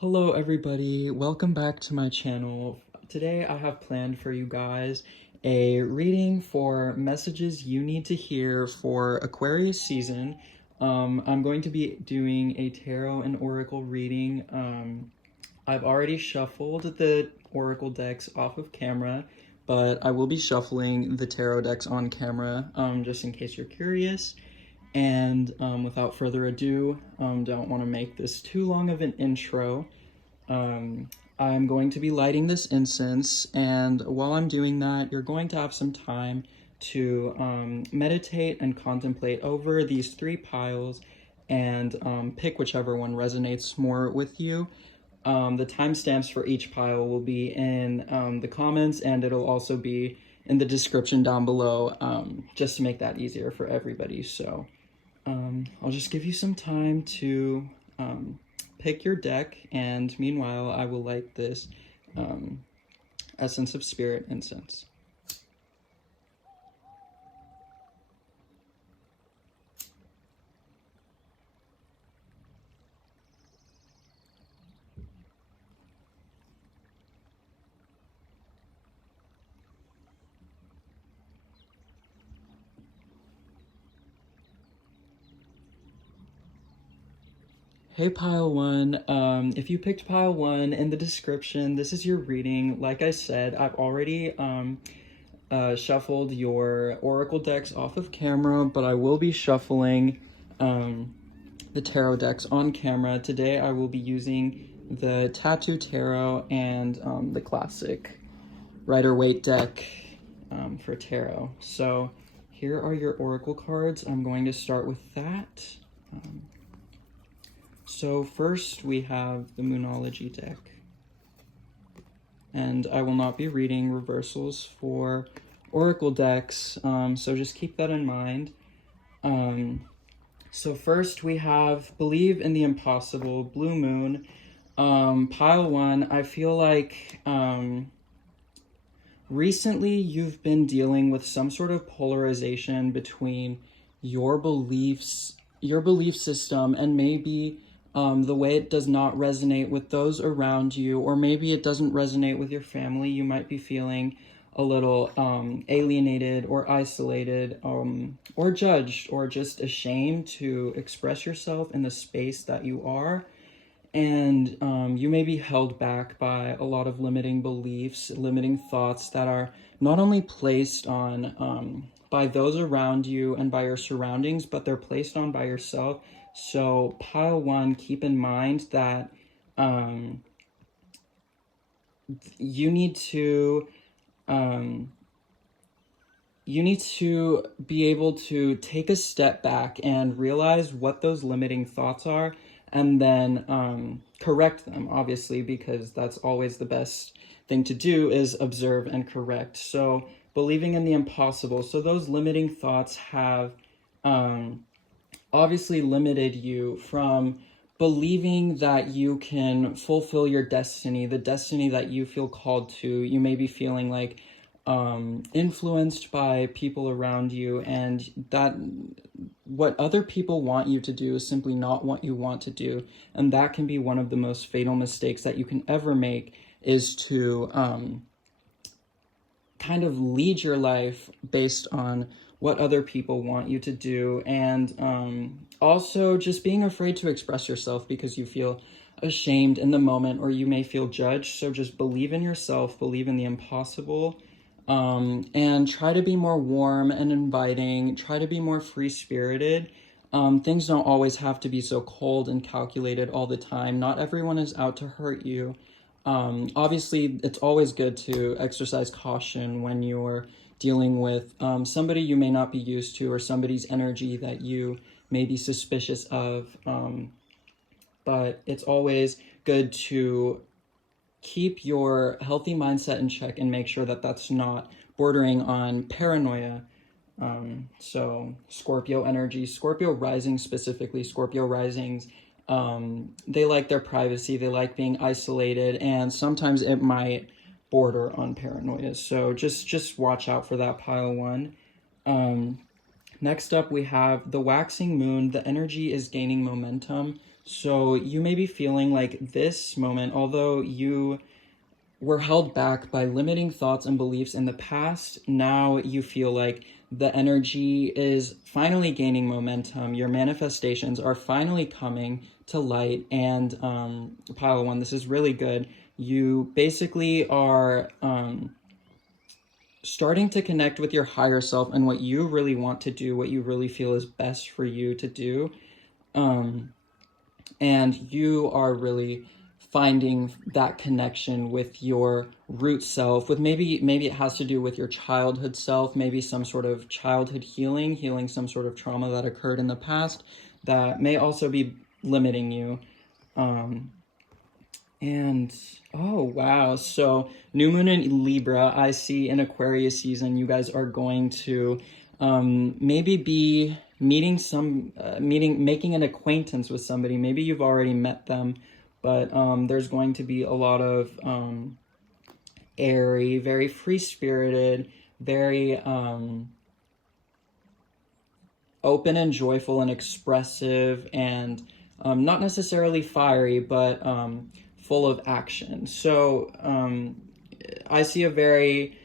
Hello everybody, welcome back to my channel. Today I have planned for you guys a reading for messages you need to hear for Aquarius season. I'm going to be doing a tarot and oracle reading. I've already shuffled the oracle decks off of camera, but I will be shuffling the tarot decks on camera, just in case you're curious. And without further ado, don't want to make this too long of an intro. I'm going to be lighting this incense, and while I'm doing that, you're going to have some time to meditate and contemplate over these three piles and pick whichever one resonates more with you. The timestamps for each pile will be in the comments, and it'll also be in the description down below, just to make that easier for everybody. So I'll just give you some time to pick your deck, and meanwhile I will light this Essence of Spirit incense. Hey pile one, if you picked pile one, in the description, this is your reading. Like I said, I've already shuffled your oracle decks off of camera, but I will be shuffling the tarot decks on camera. Today I will be using the Tattoo Tarot and the classic Rider-Waite deck for tarot. So here are your oracle cards. I'm going to start with that. So first we have the Moonology deck, and I will not be reading reversals for oracle decks, so just keep that in mind. So first we have Believe in the Impossible, Blue Moon. Pile one, I feel like recently you've been dealing with some sort of polarization between your beliefs, your belief system, and maybe the way it does not resonate with those around you, or maybe it doesn't resonate with your family. You might be feeling a little alienated or isolated, or judged, or just ashamed to express yourself in the space that you are. And you may be held back by a lot of limiting beliefs, limiting thoughts that are not only placed on by those around you and by your surroundings, but they're placed on by yourself. So pile one, keep in mind that you need to be able to take a step back and realize what those limiting thoughts are, and then correct them, obviously, because that's always the best thing to do, is observe and correct. So believing in the impossible. So those limiting thoughts have obviously limited you from believing that you can fulfill your destiny, the destiny that you feel called to. You may be feeling like influenced by people around you, and that what other people want you to do is simply not what you want to do. And that can be one of the most fatal mistakes that you can ever make, is to kind of lead your life based on what other people want you to do, and also just being afraid to express yourself because you feel ashamed in the moment, or you may feel judged. So just believe in yourself, believe in the impossible, and try to be more warm and inviting, try to be more free-spirited. Things don't always have to be so cold and calculated all the time. Not everyone is out to hurt you. Obviously, it's always good to exercise caution when you're dealing with somebody you may not be used to, or somebody's energy that you may be suspicious of. But it's always good to keep your healthy mindset in check and make sure that that's not bordering on paranoia. So Scorpio energy, Scorpio rising specifically, Scorpio risings, they like their privacy, they like being isolated, and sometimes it might border on paranoia. So just watch out for that, pile one. Next up we have the waxing moon. The energy is gaining momentum. So you may be feeling like this moment, although you were held back by limiting thoughts and beliefs in the past, now you feel like the energy is finally gaining momentum. Your manifestations are finally coming to light. And pile one, this is really good. You basically are starting to connect with your higher self and what you really want to do, what you really feel is best for you to do. And you are really finding that connection with your root self, with maybe it has to do with your childhood self, maybe some sort of childhood healing some sort of trauma that occurred in the past that may also be limiting you. And oh wow, so new moon in Libra, I see in Aquarius season you guys are going to maybe be meeting making an acquaintance with somebody. Maybe you've already met them, but there's going to be a lot of airy, very free-spirited, very open and joyful and expressive, and not necessarily fiery, but full of action. So I see a very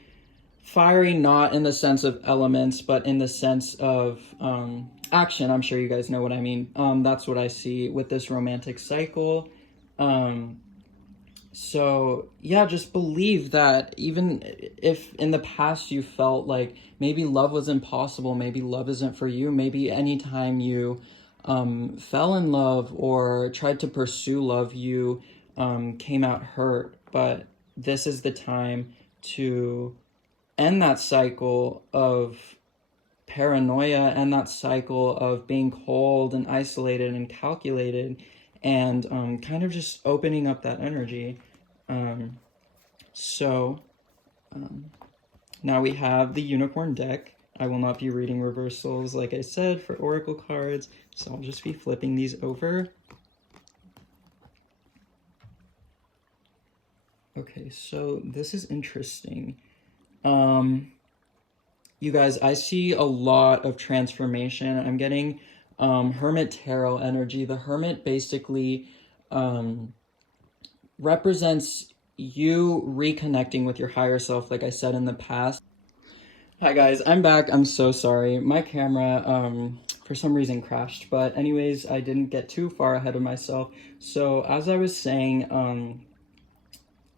fiery, not in the sense of elements, but in the sense of action. I'm sure you guys know what I mean. That's what I see with this romantic cycle. So yeah, just believe that even if in the past you felt like maybe love was impossible, maybe love isn't for you, maybe anytime you fell in love or tried to pursue love, you came out hurt. But this is the time to end that cycle of paranoia and that cycle of being cold and isolated and calculated, and kind of just opening up that energy. Now we have the unicorn deck. I will not be reading reversals, like I said, for oracle cards, so I'll just be flipping these over. Okay, so this is interesting. You guys, I see a lot of transformation. I'm getting Hermit Tarot energy. The Hermit basically represents you reconnecting with your higher self, like I said in the past. Hi guys, I'm back. I'm so sorry. My camera, for some reason crashed. But anyways, I didn't get too far ahead of myself. So as I was saying,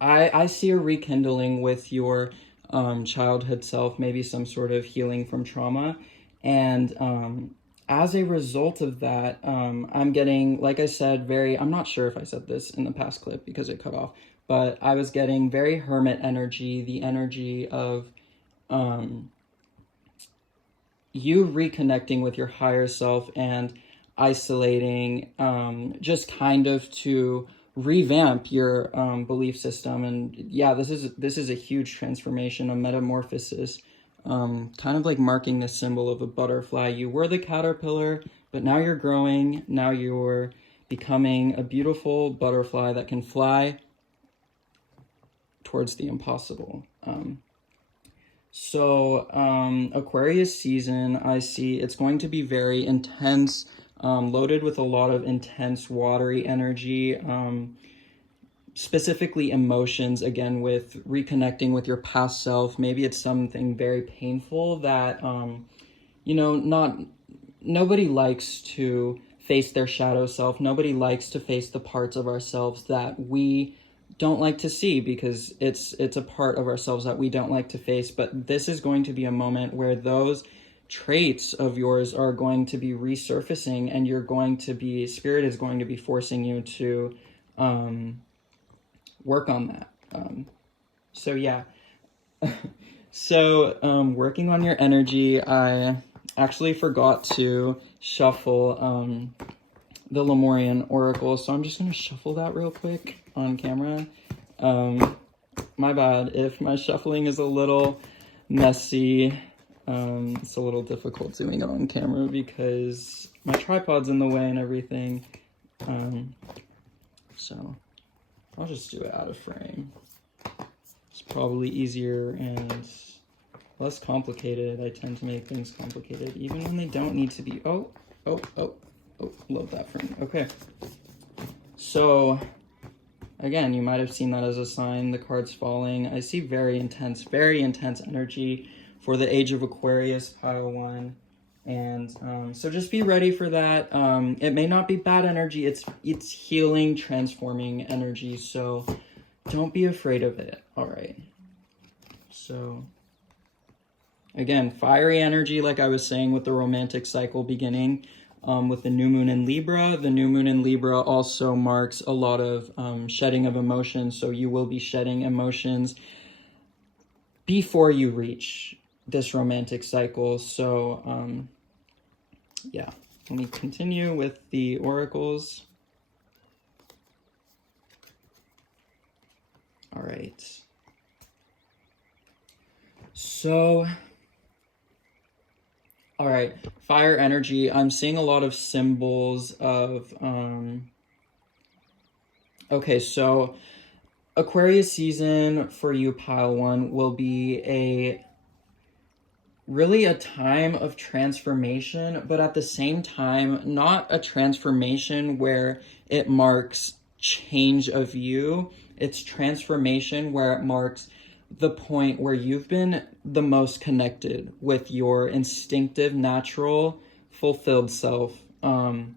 I see a rekindling with your childhood self, maybe some sort of healing from trauma. And as a result of that, I'm getting, like I said, I'm not sure if I said this in the past clip because it cut off, but I was getting very hermit energy, the energy of you reconnecting with your higher self and isolating, just kind of to revamp your belief system. And yeah, this is a huge transformation, a metamorphosis, kind of like marking the symbol of a butterfly. You were the caterpillar, but now you're growing. Now you're becoming a beautiful butterfly that can fly towards the impossible. Aquarius season, I see it's going to be very intense, loaded with a lot of intense watery energy, specifically emotions, again, with reconnecting with your past self. Maybe it's something very painful that, nobody likes to face their shadow self. Nobody likes to face the parts of ourselves that we don't like to see, because it's a part of ourselves that we don't like to face. But this is going to be a moment where those traits of yours are going to be resurfacing, and spirit is going to be forcing you to work on that. So yeah. Working on your energy, I actually forgot to shuffle the Lemurian Oracle, so I'm just going to shuffle that real quick on camera. My bad if my shuffling is a little messy. It's a little difficult doing it on camera because my tripod's in the way and everything. So I'll just do it out of frame. It's probably easier and less complicated. I tend to make things complicated even when they don't need to be. Oh, love that frame. Okay. So again, you might have seen that as a sign, the cards falling. I see very intense energy for the age of Aquarius, pile one. And so just be ready for that. It may not be bad energy, it's healing, transforming energy, so don't be afraid of it. All right. So again, fiery energy, like I was saying, with the romantic cycle beginning with the new moon in Libra. The new moon in Libra also marks a lot of shedding of emotions, so you will be shedding emotions before you reach this romantic cycle. So yeah, let me continue with the oracles. All right. So, all right, fire energy. I'm seeing a lot of symbols of, okay, so Aquarius season for you, pile one, will be really a time of transformation, but at the same time, not a transformation where it marks change of you. It's transformation where it marks the point where you've been the most connected with your instinctive, natural, fulfilled self. And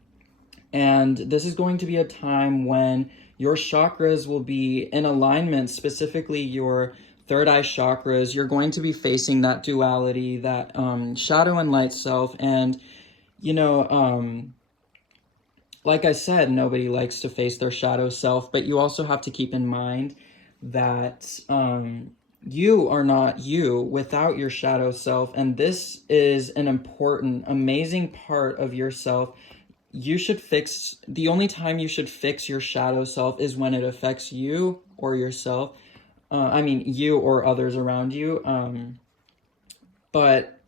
this is going to be a time when your chakras will be in alignment, specifically your third eye chakras. You're going to be facing that duality, that shadow and light self. And, you know, like I said, nobody likes to face their shadow self, but you also have to keep in mind that you are not you without your shadow self. And this is an important, amazing part of yourself. You should fix, the only time you should fix your shadow self is when it affects you or yourself. I mean, you or others around you. But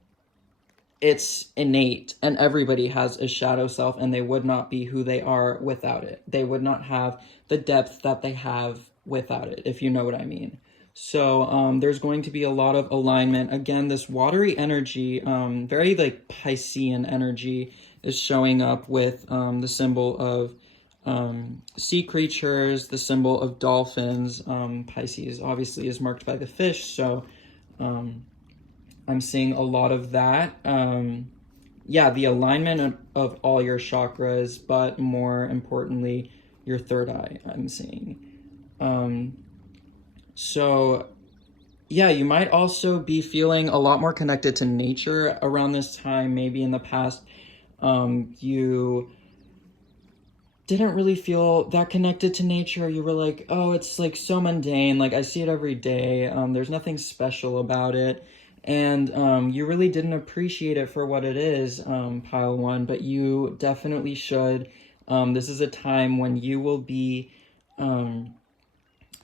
it's innate, and everybody has a shadow self, and they would not be who they are without it. They would not have the depth that they have without it, if you know what I mean. So there's going to be a lot of alignment. Again, this watery energy, very like Piscean energy, is showing up with the symbol of sea creatures, the symbol of dolphins. Pisces obviously is marked by the fish, so I'm seeing a lot of that. Yeah, the alignment of all your chakras, but more importantly, your third eye, I'm seeing. So yeah, you might also be feeling a lot more connected to nature around this time. Maybe in the past, you didn't really feel that connected to nature. You were like, oh, it's like so mundane. Like I see it every day. There's nothing special about it. And you really didn't appreciate it for what it is, pile one, but you definitely should. This is a time when you will be,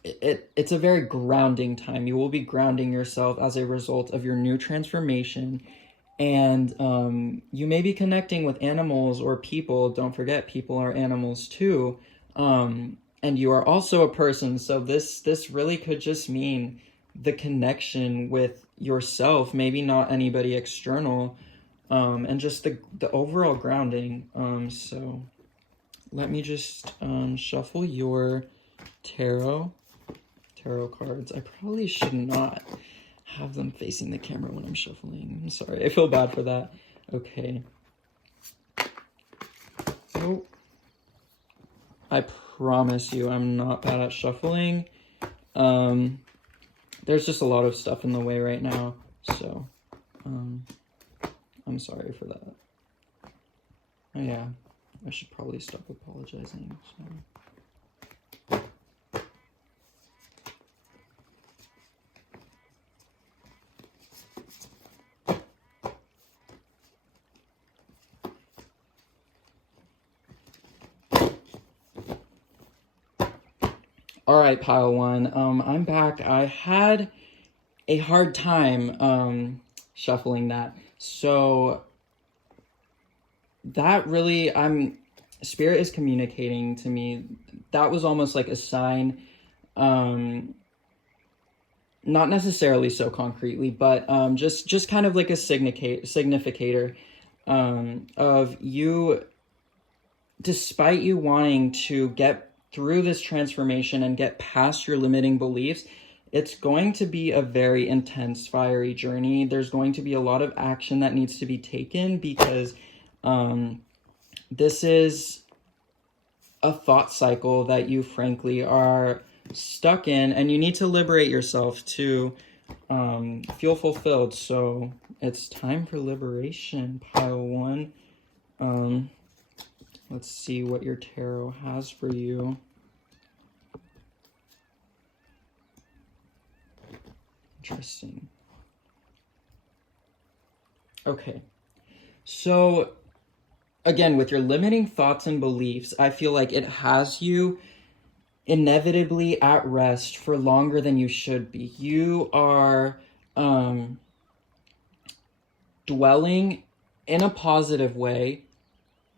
it's a very grounding time. You will be grounding yourself as a result of your new transformation. And you may be connecting with animals or people. Don't forget, people are animals too. And you are also a person. So this really could just mean the connection with yourself, maybe not anybody external, and just the overall grounding. So let me just shuffle your tarot cards. I probably should not have them facing the camera when I'm shuffling. I'm sorry, I feel bad for that. Okay. Oh, I promise you I'm not bad at shuffling. There's just a lot of stuff in the way right now, so I'm sorry for that. Oh yeah, I should probably stop apologizing. So. All right, pile one. I'm back. I had a hard time shuffling that. So that really, Spirit is communicating to me. That was almost like a sign, not necessarily so concretely, but just kind of like a significator of you, despite you wanting to get through this transformation and get past your limiting beliefs, it's going to be a very intense, fiery journey. There's going to be a lot of action that needs to be taken because this is a thought cycle that you frankly are stuck in, and you need to liberate yourself to feel fulfilled. So it's time for liberation, pile one. Let's see what your tarot has for you. Interesting. Okay. So again, with your limiting thoughts and beliefs, I feel like it has you inevitably at rest for longer than you should be. You are dwelling in a positive way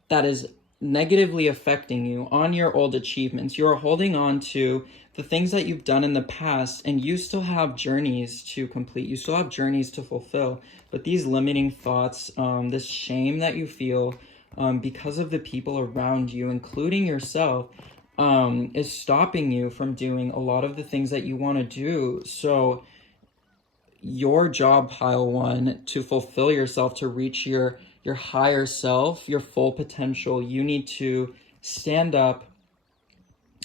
that is negatively affecting you on your old achievements. You're holding on to the things that you've done in the past, and you still have journeys to complete. You still have journeys to fulfill. But these limiting thoughts, this shame that you feel because of the people around you, including yourself, is stopping you from doing a lot of the things that you want to do. So your job, pile one, to fulfill yourself, to reach your higher self, your full potential, you need to stand up.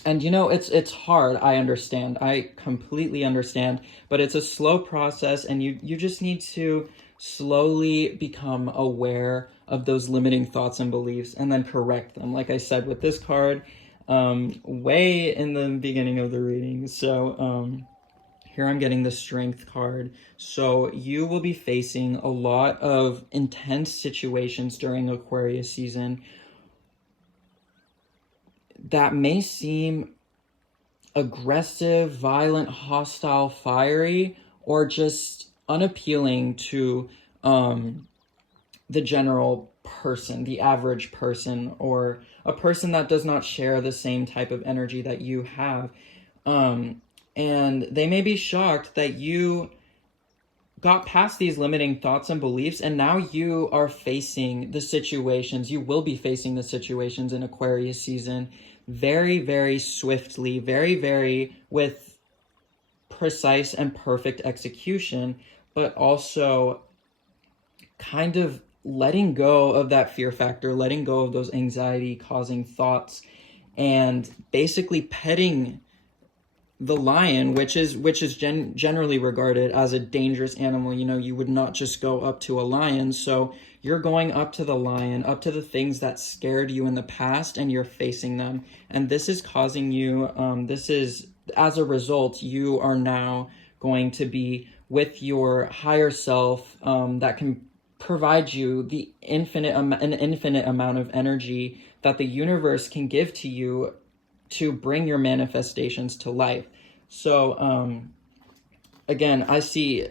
And it's hard. I understand. I completely understand. But it's a slow process, and you just need to slowly become aware of those limiting thoughts and beliefs and then correct them. Like I said with this card, way in the beginning of the reading. So here I'm getting the Strength card. So you will be facing a lot of intense situations during Aquarius season that may seem aggressive, violent, hostile, fiery, or just unappealing to the general person, the average person, or a person that does not share the same type of energy that you have. And they may be shocked that you got past these limiting thoughts and beliefs, and now you are facing the situations. You will be facing the situations in Aquarius season very, very swiftly, very, very with precise and perfect execution, but also kind of letting go of that fear factor, letting go of those anxiety-causing thoughts, and basically petting the lion, which is generally regarded as a dangerous animal. You would not just go up to a lion. So you're going up to the lion, up to the things that scared you in the past, and you're facing them. And this is causing you, as a result, you are now going to be with your higher self that can provide you an infinite amount of energy that the universe can give to you to bring your manifestations to life. So again, I see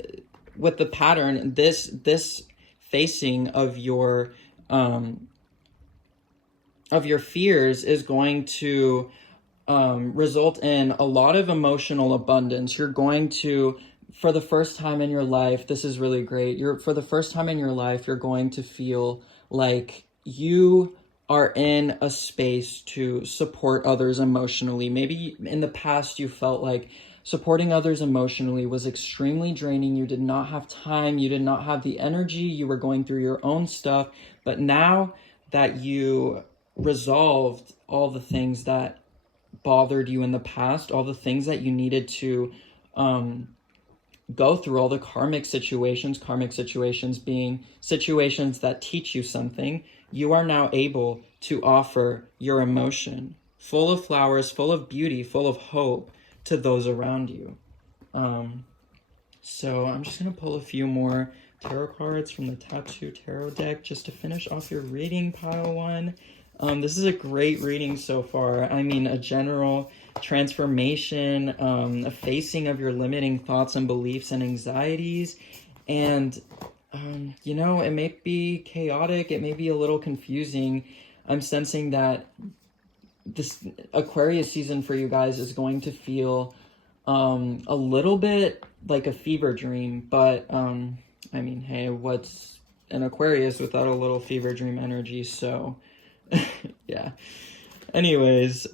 with the pattern, this facing of your fears is going to result in a lot of emotional abundance. You're going to, for the first time in your life, this is really great. For the first time in your life, you're going to feel like you are in a space to support others emotionally. Maybe in the past you felt like supporting others emotionally was extremely draining. You did not have time. You did not have the energy. You were going through your own stuff. But now that you resolved all the things that bothered you in the past, all the things that you needed to go through, all the karmic situations being situations that teach you something, you are now able to offer your emotion full of flowers, full of beauty, full of hope to those around you. So I'm just going to pull a few more tarot cards from the Tattoo Tarot deck just to finish off your reading, pile one. This is a great reading so far. I mean, a general transformation, a facing of your limiting thoughts and beliefs and anxieties. And, it may be chaotic. It may be a little confusing. I'm sensing that this Aquarius season for you guys is going to feel a little bit like a fever dream. But, I mean, hey, what's an Aquarius without a little fever dream energy? So... yeah. Anyways,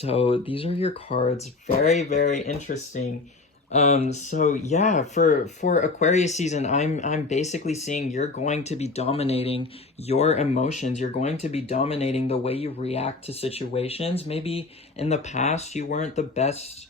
So these are your cards. Very, very interesting. So yeah, for Aquarius season, I'm basically seeing you're going to be dominating your emotions. You're going to be dominating the way you react to situations. Maybe in the past you weren't the best,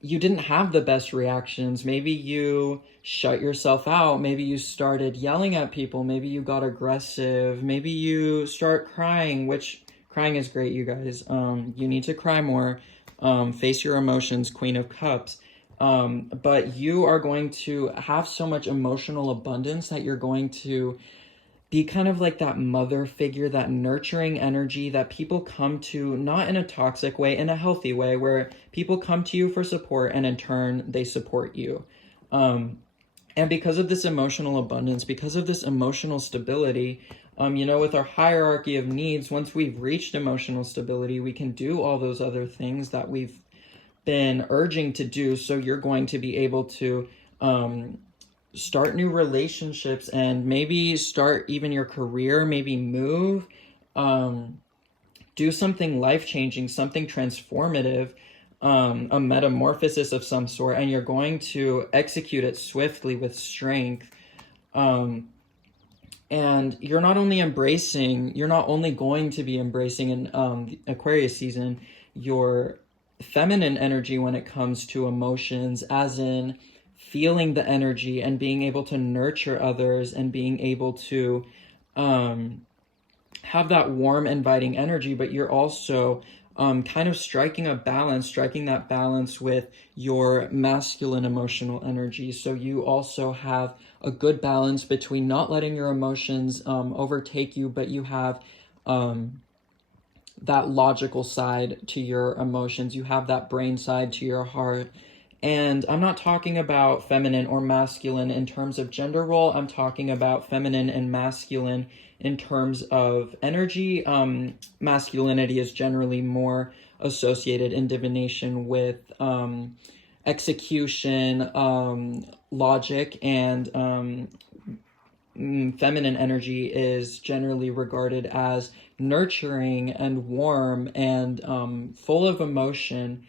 you didn't have the best reactions. Maybe you shut yourself out. Maybe you started yelling at people. Maybe you got aggressive. Maybe you start crying, which crying is great, you guys. You need to cry more. Face your emotions, Queen of Cups. But you are going to have so much emotional abundance that you're going to be kind of like that mother figure, that nurturing energy that people come to, not in a toxic way, in a healthy way, where people come to you for support and in turn they support you. And because of this emotional abundance, because of this emotional stability, with our hierarchy of needs, once we've reached emotional stability, we can do all those other things that we've been urging to do. So you're going to be able to start new relationships and maybe start even your career, maybe move, do something life-changing, something transformative, a metamorphosis of some sort, and you're going to execute it swiftly with strength. And you're not only going to be embracing in Aquarius season your feminine energy when it comes to emotions, as in feeling the energy and being able to nurture others and being able to have that warm, inviting energy, but you're also kind of striking that balance with your masculine emotional energy. So you also have a good balance between not letting your emotions overtake you, but you have that logical side to your emotions. You have that brain side to your heart. And I'm not talking about feminine or masculine in terms of gender role. I'm talking about feminine and masculine in terms of energy. Masculinity is generally more associated in divination with execution, logic, and feminine energy is generally regarded as nurturing and warm and full of emotion.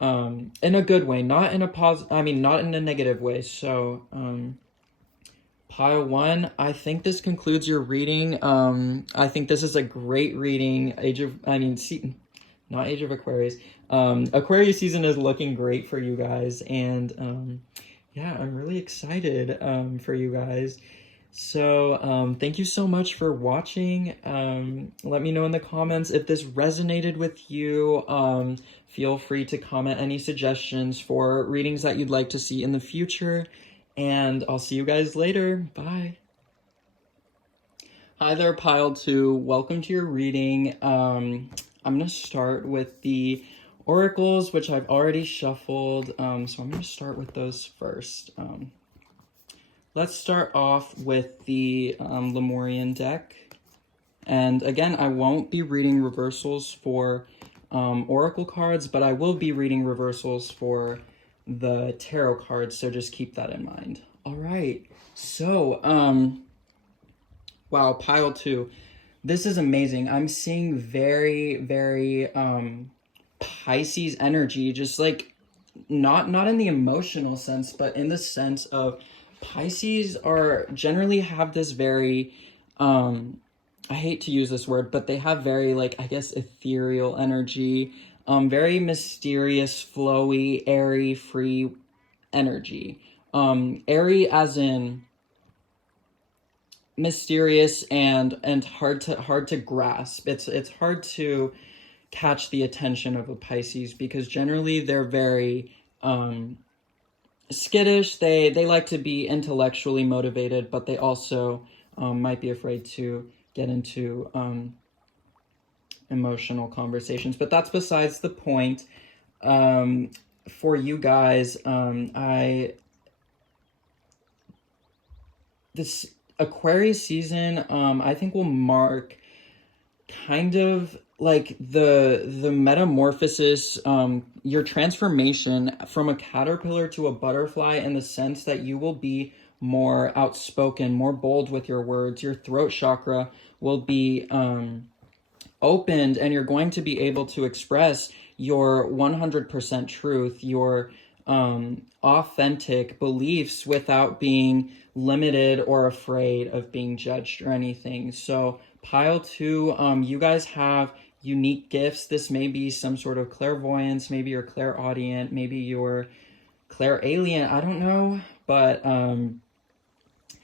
In a good way, not in a negative way. So, pile one, I think this concludes your reading. I think this is a great reading. Not Age of Aquarius. Aquarius season is looking great for you guys. And, yeah, I'm really excited, for you guys. So, thank you so much for watching. Let me know in the comments if this resonated with you. Feel free to comment any suggestions for readings that you'd like to see in the future. And I'll see you guys later. Bye. Hi there, Pile 2. Welcome to your reading. I'm going to start with the oracles, which I've already shuffled. So I'm going to start with those first. Let's start off with the Lemurian deck. And again, I won't be reading reversals for oracle cards, but I will be reading reversals for the tarot cards, so just keep that in mind. All right, so, wow, pile 2. This is amazing. I'm seeing very, very Pisces energy, just like, not in the emotional sense, but in the sense of Pisces are generally have this very, I hate to use this word, but they have very, like, I guess, ethereal energy, very mysterious, flowy, airy, free energy. Airy as in mysterious and hard to grasp. It's hard to catch the attention of a Pisces because generally they're very skittish. They like to be intellectually motivated, but they also might be afraid to get into emotional conversations. But that's besides the point. For you guys, this Aquarius season, I think will mark kind of like the metamorphosis, your transformation from a caterpillar to a butterfly, in the sense that you will be more outspoken, more bold with your words. Your throat chakra will be opened, and you're going to be able to express your 100% truth, your authentic beliefs without being limited or afraid of being judged or anything. So pile 2, you guys have unique gifts. This may be some sort of clairvoyance, maybe you're clairaudient, maybe you're clairalien, I don't know, but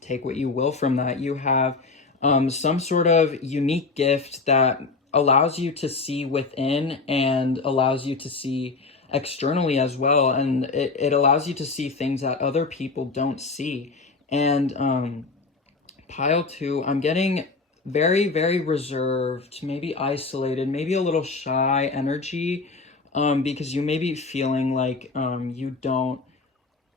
take what you will from that. You have some sort of unique gift that allows you to see within and allows you to see externally as well, and it allows you to see things that other people don't see. And pile 2, I'm getting very, very reserved, maybe isolated, maybe a little shy energy, because you may be feeling like you don't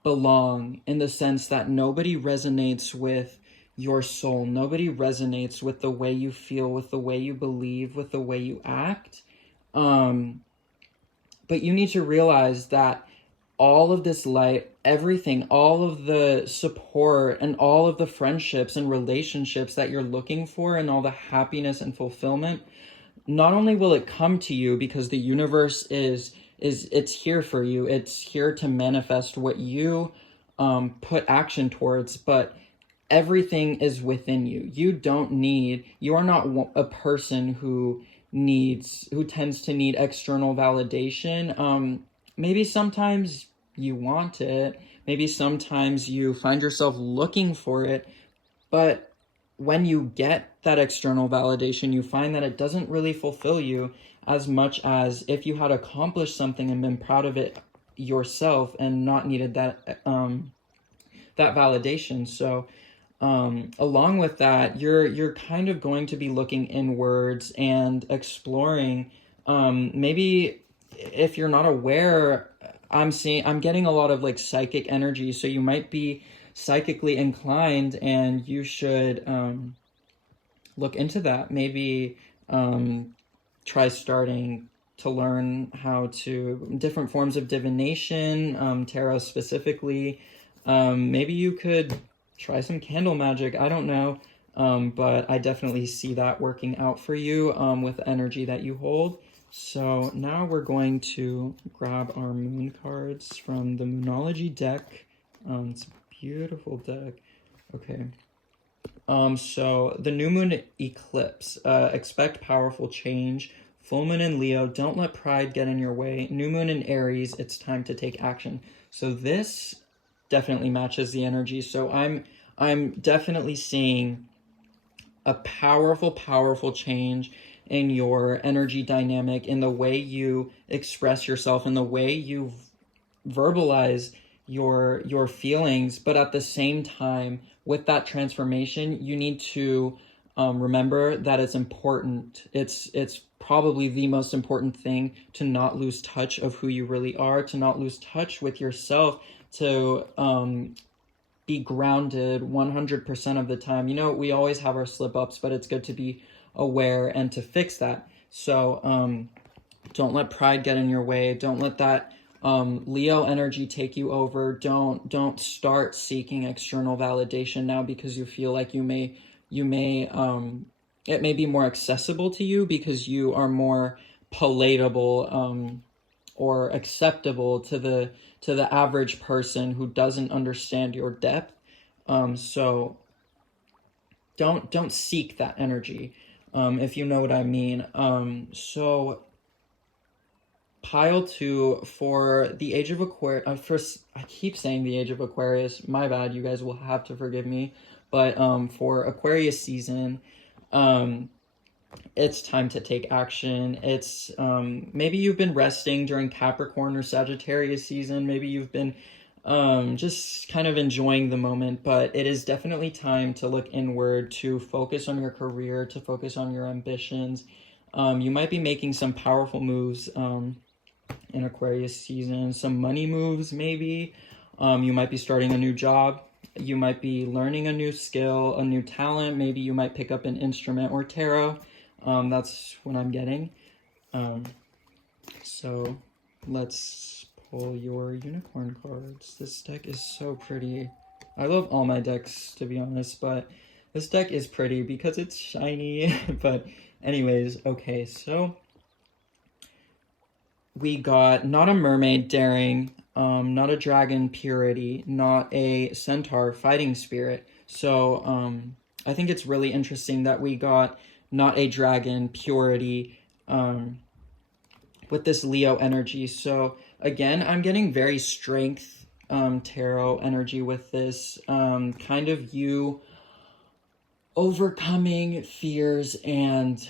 belong, in the sense that nobody resonates with your soul. Nobody resonates with the way you feel, with the way you believe, with the way you act. But you need to realize that all of this light, everything, all of the support and all of the friendships and relationships that you're looking for and all the happiness and fulfillment, not only will it come to you because the universe it's here for you. It's here to manifest what you put action towards, but everything is within you. You are not a person who tends to need external validation. Maybe sometimes you want it. Maybe sometimes you find yourself looking for it, but when you get that external validation, you find that it doesn't really fulfill you as much as if you had accomplished something and been proud of it yourself and not needed that that validation. So along with that, you're kind of going to be looking inwards and exploring. Maybe if you're not aware, I'm getting a lot of like psychic energy, so you might be psychically inclined, and you should look into that. Maybe try starting to learn how to different forms of divination, tarot specifically. Maybe you could try some candle magic. I don't know, but I definitely see that working out for you with the energy that you hold. So now we're going to grab our moon cards from the Moonology deck. It's a beautiful deck. Okay. So the new moon eclipse, expect powerful change. Full moon in Leo, don't let pride get in your way. New moon in Aries, it's time to take action. So this definitely matches the energy. So I'm definitely seeing a powerful change in your energy dynamic, in the way you express yourself, in the way you verbalize your feelings. But at the same time, with that transformation, you need to remember that it's important. It's probably the most important thing to not lose touch of who you really are, to not lose touch with yourself, to be grounded 100% of the time. You know, we always have our slip-ups, but it's good to be aware and to fix that. So don't let pride get in your way. Don't let that Leo energy take you over. Don't start seeking external validation now, because you feel like you may it may be more accessible to you because you are more palatable or acceptable to the average person who doesn't understand your depth. So don't seek that energy, if you know what I mean. So pile 2 for the age of Aquarius. First, I keep saying the age of Aquarius. My bad. You guys will have to forgive me. But for Aquarius season, it's time to take action. It's maybe you've been resting during Capricorn or Sagittarius season. Maybe you've been just kind of enjoying the moment, but it is definitely time to look inward, to focus on your career, to focus on your ambitions. You might be making some powerful moves in Aquarius season, some money moves maybe. You might be starting a new job. You might be learning a new skill, a new talent. Maybe you might pick up an instrument or tarot. That's what I'm getting. So let's pull your unicorn cards. This deck is so pretty. I love all my decks, to be honest, but this deck is pretty because it's shiny, but Anyways, okay, so we got not a mermaid, daring, not a dragon, purity, not a centaur, fighting spirit. So I think it's really interesting that we got not a dragon, purity, with this Leo energy. So again, I'm getting very strength tarot energy with this, kind of you overcoming fears and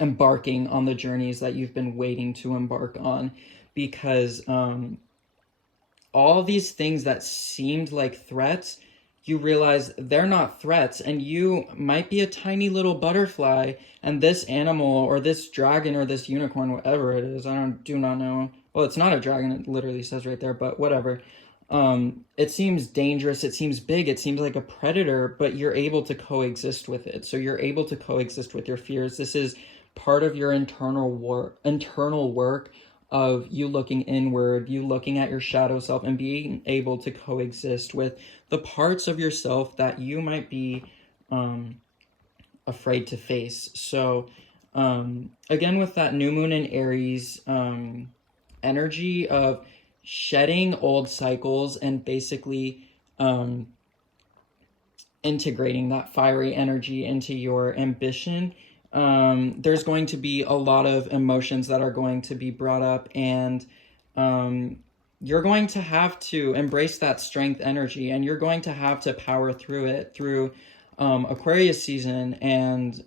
embarking on the journeys that you've been waiting to embark on, because all these things that seemed like threats, you realize they're not threats, and you might be a tiny little butterfly, and this animal or this dragon or this unicorn, whatever it is, do not know. Well, it's not a dragon, it literally says right there, but whatever. It seems dangerous, it seems big, it seems like a predator, but you're able to coexist with it. So you're able to coexist with your fears. This is part of your internal work of you looking inward, you looking at your shadow self, and being able to coexist with the parts of yourself that you might be afraid to face. So again, with that new moon in Aries energy of shedding old cycles and basically integrating that fiery energy into your ambition, there's going to be a lot of emotions that are going to be brought up, and you're going to have to embrace that strength energy, and you're going to have to power through it through Aquarius season. And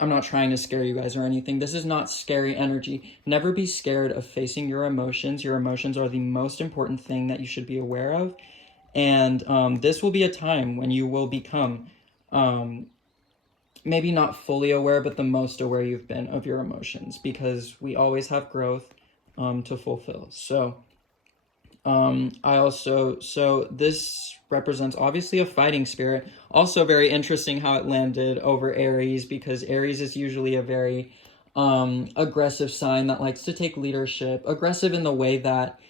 I'm not trying to scare you guys or anything. This is not scary energy. Never be scared of facing your emotions. Your emotions are the most important thing that you should be aware of. And this will be a time when you will become maybe not fully aware, but the most aware you've been of your emotions, because we always have growth to fulfill. So so this represents obviously a fighting spirit. Also very interesting how it landed over Aries, because Aries is usually a very aggressive sign that likes to take leadership, aggressive in the way that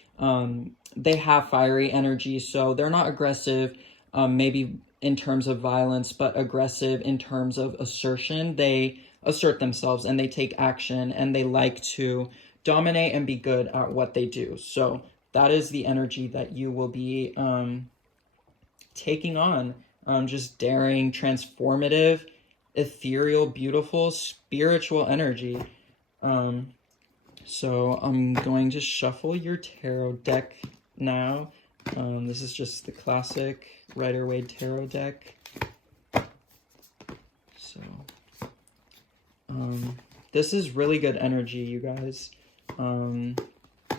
they have fiery energy. So they're not aggressive maybe in terms of violence, but aggressive in terms of assertion. They assert themselves and they take action, and they like to dominate and be good at what they do. So that is the energy that you will be taking on. Just daring, transformative, ethereal, beautiful, spiritual energy. So I'm going to shuffle your tarot deck now. This is just the classic Rider-Waite tarot deck. So this is really good energy, you guys.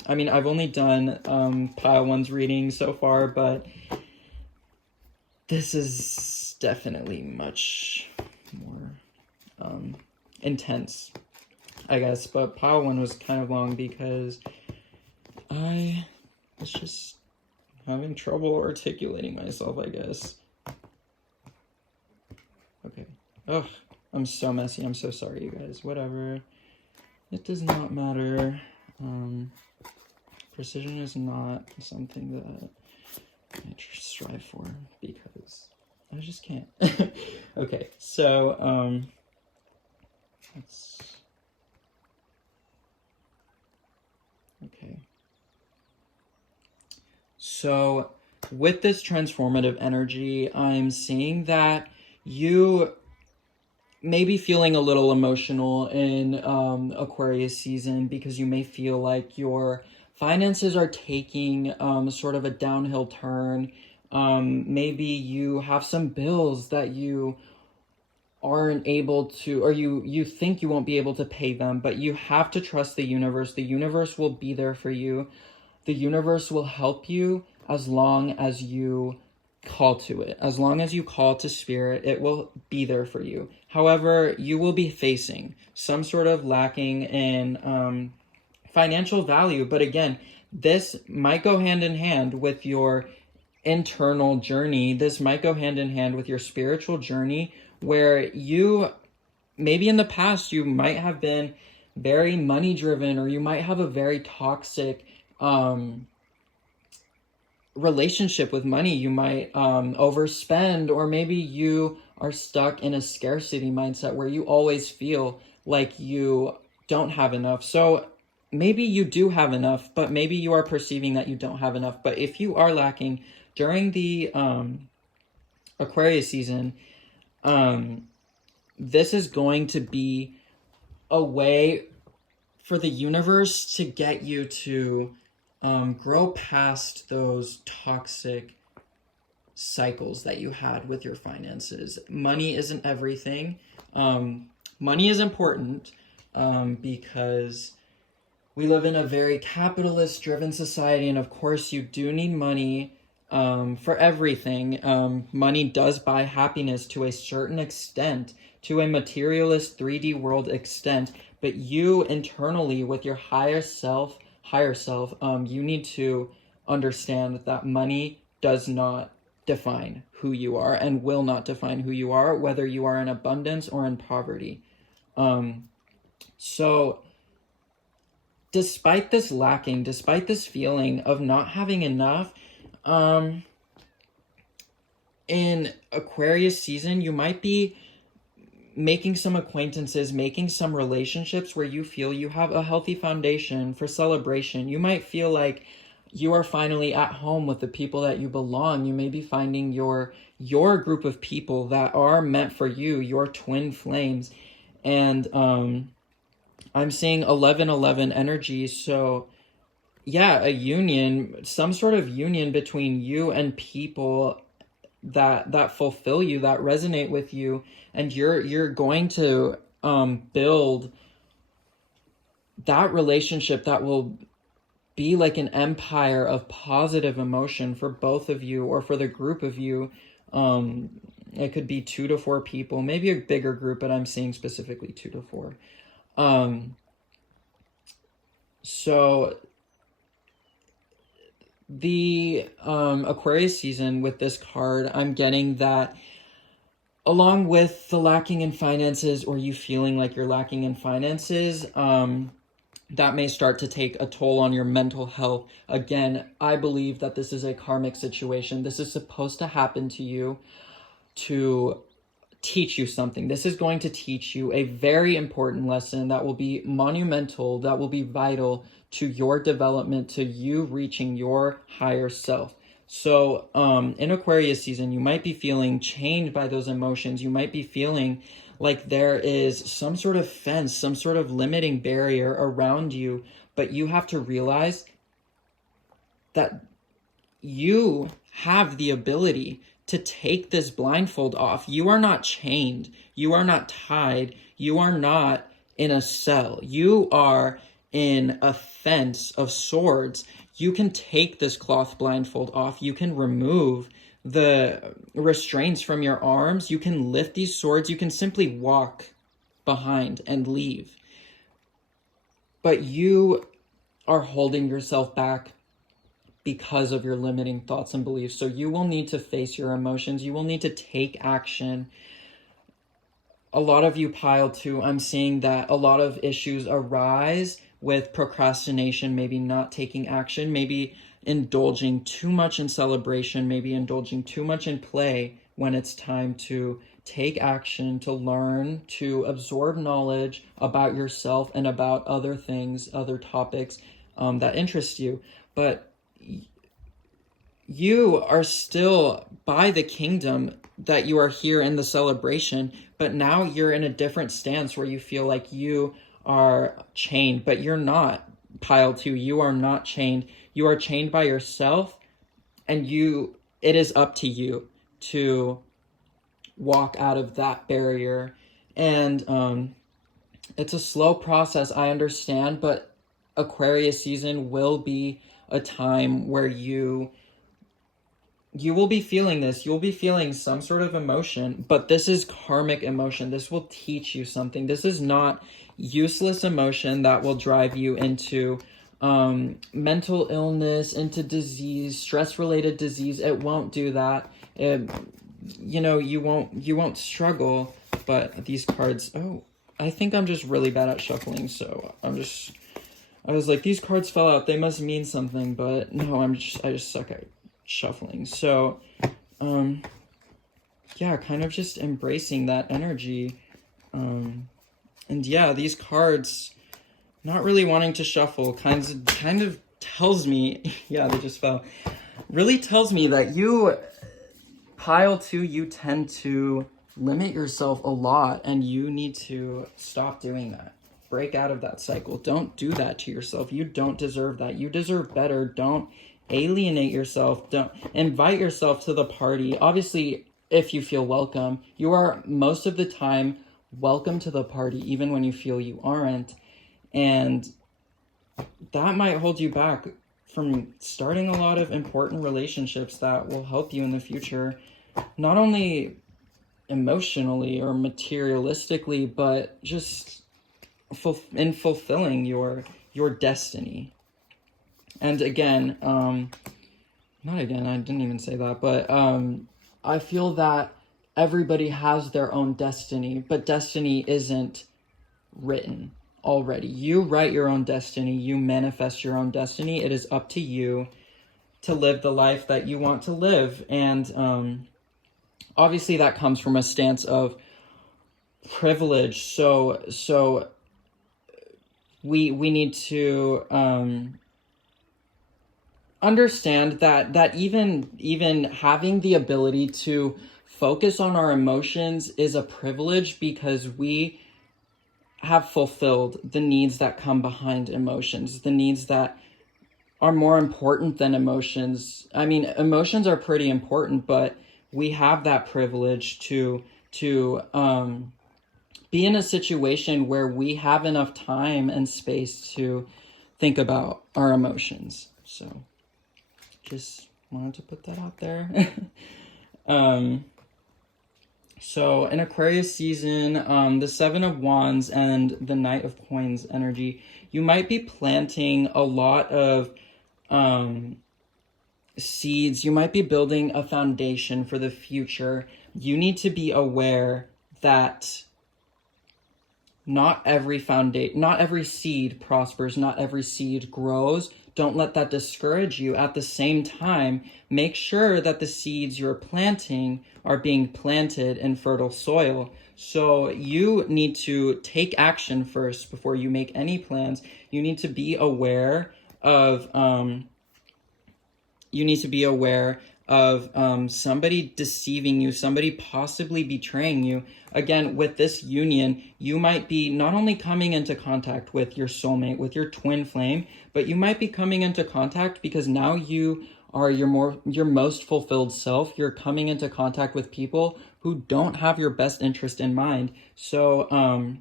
I mean, I've only done pile one's reading so far, but this is definitely much more intense, I guess. But pile one was kind of long because I was just having trouble articulating myself, I guess. Okay. Ugh, I'm so messy. I'm so sorry, you guys. Whatever. It does not matter. Precision is not something that I strive for, because I just can't. Okay, so okay. So with this transformative energy, I'm seeing that you may be feeling a little emotional in Aquarius season, because you may feel like your finances are taking sort of a downhill turn. Maybe you have some bills that you aren't able to, or you think you won't be able to pay them, but you have to trust the universe. The universe will be there for you. The universe will help you as long as you call to it. As long as you call to spirit, it will be there for you. However, you will be facing some sort of lacking in financial value. But again, this might go hand in hand with your internal journey. This might go hand in hand with your spiritual journey, where you, maybe in the past, you might have been very money driven, or you might have a very toxic relationship with money. You might overspend, or maybe you are stuck in a scarcity mindset where you always feel like you don't have enough. So maybe you do have enough, but maybe you are perceiving that you don't have enough. But if you are lacking during the Aquarius season, this is going to be a way for the universe to get you to grow past those toxic cycles that you had with your finances. Money isn't everything. Money is important because we live in a very capitalist driven society, and of course you do need money for everything. Money does buy happiness to a certain extent, to a materialist 3D world extent, but you internally with your higher self, you need to understand that money does not define who you are and will not define who you are, whether you are in abundance or in poverty. So despite this lacking, despite this feeling of not having enough, in Aquarius season, you might be making some acquaintances, making some relationships where you feel you have a healthy foundation for celebration. You might feel like you are finally at home with the people that you belong. You may be finding your group of people that are meant for you, your twin flames. And I'm seeing 11-11 energy. So yeah, a union, some sort of union between you and people that fulfill you, that resonate with you, and you're going to build that relationship that will be like an empire of positive emotion for both of you or for the group of you. It could be 2 to 4 people, maybe a bigger group, but I'm seeing specifically 2 to 4. So the Aquarius season with this card, I'm getting that along with the lacking in finances, or you feeling like you're lacking in finances, that may start to take a toll on your mental health. Again, I believe that this is a karmic situation. This is supposed to happen to you to teach you something. This is going to teach you a very important lesson that will be monumental, that will be vital to your development, to you reaching your higher self. So in Aquarius season, you might be feeling chained by those emotions. You might be feeling like there is some sort of fence, some sort of limiting barrier around you, but you have to realize that you have the ability to take this blindfold off. You are not chained. You are not tied. You are not in a cell. You are in a fence of swords. You can take this cloth blindfold off. You can remove the restraints from your arms. You can lift these swords. You can simply walk behind and leave. But you are holding yourself back because of your limiting thoughts and beliefs. So you will need to face your emotions. You will need to take action. A lot of you pile too. I'm seeing that a lot of issues arise with procrastination, maybe not taking action, maybe indulging too much in celebration, maybe indulging too much in play when it's time to take action, to learn, to absorb knowledge about yourself and about other things, other topics that interest you. But you are still by the kingdom that you are here in the celebration, but now you're in a different stance where you feel like you are chained, but you're not. Pile 2, you are not chained. You are chained by yourself, and it is up to you to walk out of that barrier. And it's a slow process, I understand, but Aquarius season will be a time where you will be feeling this. You'll be feeling some sort of emotion, but this is karmic emotion. This will teach you something. This is not useless emotion that will drive you into mental illness, into disease, stress-related disease. It won't do that. You won't struggle, but these cards, I think I'm just really bad at shuffling, so I was like, these cards fell out, they must mean something, but no, I just suck at shuffling. So yeah, kind of just embracing that energy. And yeah, these cards, not really wanting to shuffle, kind of tells me, yeah, they just fell, really tells me that you, pile 2, you tend to limit yourself a lot, and you need to stop doing that. Break out of that cycle. Don't do that to yourself. You don't deserve that. You deserve better. Don't alienate yourself. Don't invite yourself to the party. Obviously, if you feel welcome, you are most of the time welcome to the party, even when you feel you aren't. And that might hold you back from starting a lot of important relationships that will help you in the future, not only emotionally or materialistically, but just in fulfilling your destiny. And again, not again, I didn't even say that, but I feel that everybody has their own destiny, but destiny isn't written already. You write your own destiny, you manifest your own destiny. It is up to you to live the life that you want to live. And obviously that comes from a stance of privilege. So we need to understand that even having the ability to focus on our emotions is a privilege, because we have fulfilled the needs that come behind emotions, the needs that are more important than emotions. I mean, emotions are pretty important, but we have that privilege to be in a situation where we have enough time and space to think about our emotions. So just wanted to put that out there. So in Aquarius season, the Seven of Wands and the Knight of Coins energy, you might be planting a lot of seeds. You might be building a foundation for the future. You need to be aware that not every seed prospers, not every seed grows. Don't let that discourage you. At the same time, make sure that the seeds you're planting are being planted in fertile soil. So you need to take action first before you make any plans. You need to be aware of somebody deceiving you, somebody possibly betraying you. Again, with this union, you might be not only coming into contact with your soulmate, with your twin flame, but you might be coming into contact because now you are your most fulfilled self. You're coming into contact with people who don't have your best interest in mind. So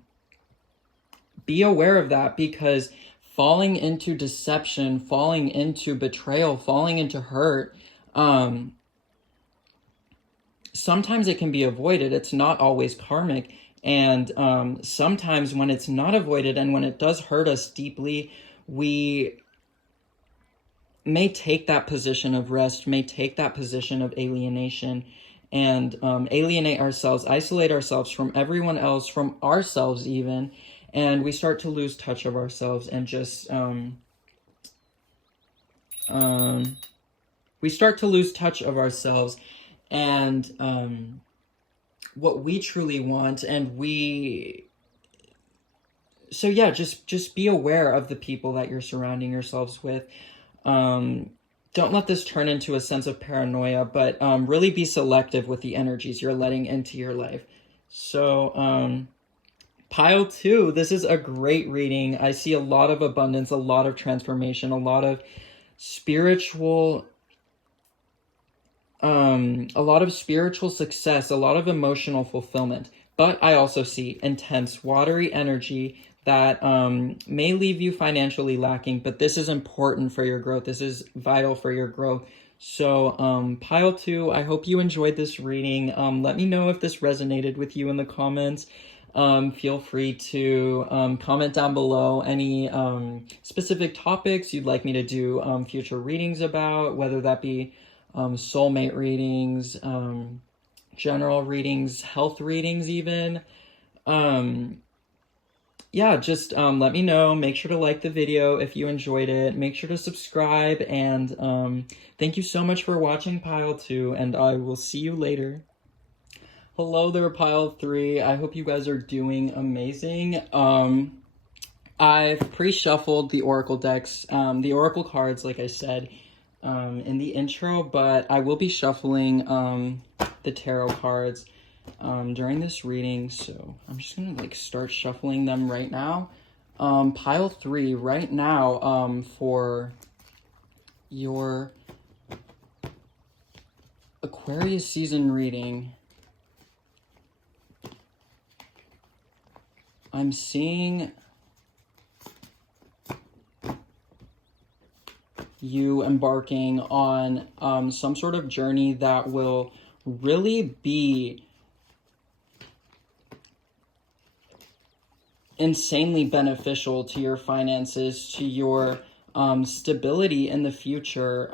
be aware of that, because falling into deception, falling into betrayal, falling into hurt, sometimes it can be avoided. It's not always karmic. And sometimes when it's not avoided and when it does hurt us deeply, we may take that position of rest, may take that position of alienation, and alienate ourselves, isolate ourselves from everyone else, from ourselves even, and we start to lose touch of ourselves and just we start to lose touch of ourselves and what we truly want. And so yeah, just be aware of the people that you're surrounding yourselves with. Don't let this turn into a sense of paranoia, but really be selective with the energies you're letting into your life. So pile 2, this is a great reading. I see a lot of abundance, a lot of transformation, a lot of spiritual success, a lot of emotional fulfillment. But I also see intense watery energy that may leave you financially lacking, but this is important for your growth. This is vital for your growth. So pile 2, I hope you enjoyed this reading. Let me know if this resonated with you in the comments. Feel free to comment down below any specific topics you'd like me to do future readings about, whether that be soulmate readings, general readings, health readings even. Yeah, just let me know. Make sure to like the video if you enjoyed it. Make sure to subscribe, and thank you so much for watching Pile 2, and I will see you later. Hello there, pile 3. I hope you guys are doing amazing. I've pre-shuffled the oracle decks, the oracle cards, like I said in the intro, but I will be shuffling the tarot cards during this reading, so I'm just gonna like start shuffling them right now. Pile 3 right now for your Aquarius season reading. I'm seeing you embarking on some sort of journey that will really be insanely beneficial to your finances, to your stability in the future.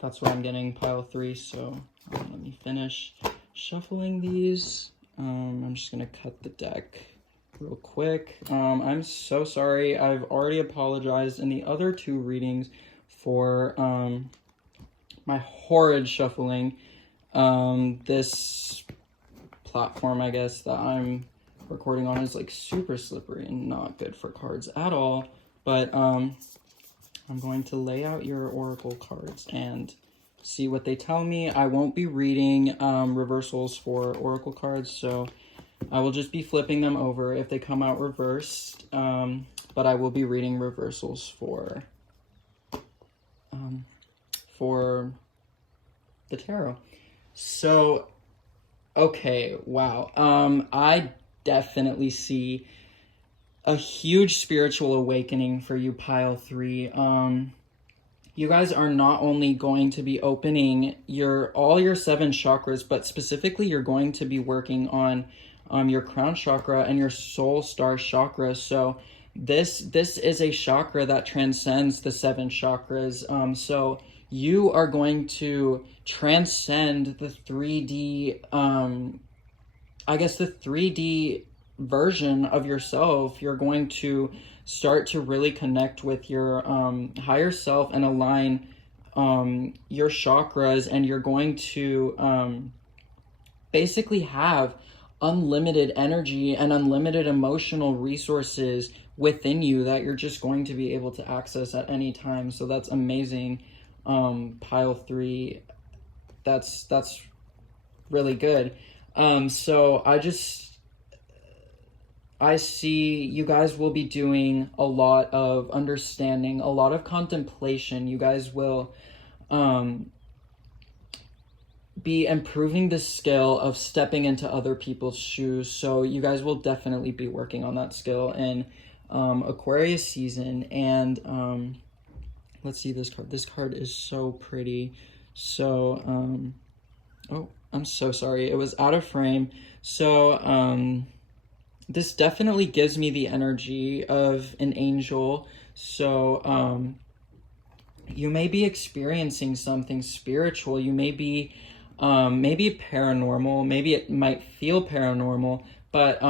That's what I'm getting, pile 3. So let me finish shuffling these. I'm just gonna cut the deck real quick. I'm so sorry. I've already apologized in the other 2 readings for my horrid shuffling. This platform, I guess, that I'm recording on is like super slippery and not good for cards at all. But I'm going to lay out your oracle cards and see what they tell me. I won't be reading reversals for oracle cards, so I will just be flipping them over if they come out reversed, but I will be reading reversals for the tarot. So, okay, wow. I definitely see a huge spiritual awakening for you, pile 3. You guys are not only going to be opening all your 7 chakras, but specifically you're going to be working on your crown chakra and your soul star chakra. So this is a chakra that transcends the 7 chakras. So you are going to transcend the 3D, I guess the 3D version of yourself. You're going to start to really connect with your higher self and align your chakras, and you're going to basically have unlimited energy and unlimited emotional resources within you that you're just going to be able to access at any time. So that's amazing, pile 3. That's really good. So I see you guys will be doing a lot of understanding, a lot of contemplation. You guys will be improving the skill of stepping into other people's shoes. So you guys will definitely be working on that skill in Aquarius season. And let's see this card. This card is so pretty. So, oh, I'm so sorry. It was out of frame. So, this definitely gives me the energy of an angel. So, you may be experiencing something spiritual. You may be maybe paranormal. Maybe it might feel paranormal, but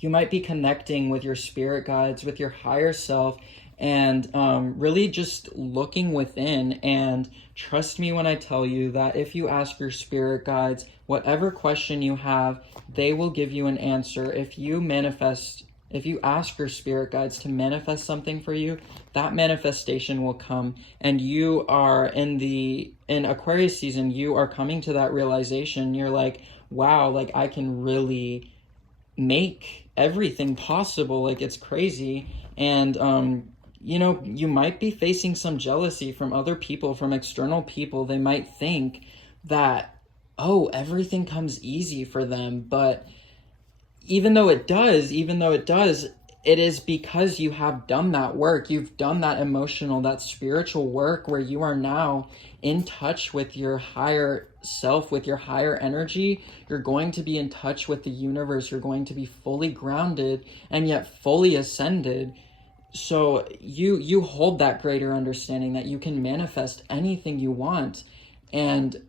you might be connecting with your spirit guides, with your higher self, and really just looking within. And trust me when I tell you that if you ask your spirit guides whatever question you have, they will give you an answer. If you ask your spirit guides to manifest something for you, that manifestation will come. And you are in Aquarius season, you are coming to that realization. You're like, wow, like I can really make everything possible. Like it's crazy. And you know, you might be facing some jealousy from other people, from external people. They might think that, oh, everything comes easy for them. But even though it does, it is because you have done that work. You've done that emotional, that spiritual work where you are now in touch with your higher self, with your higher energy. You're going to be in touch with the universe. You're going to be fully grounded and yet fully ascended. So you hold that greater understanding that you can manifest anything you want. And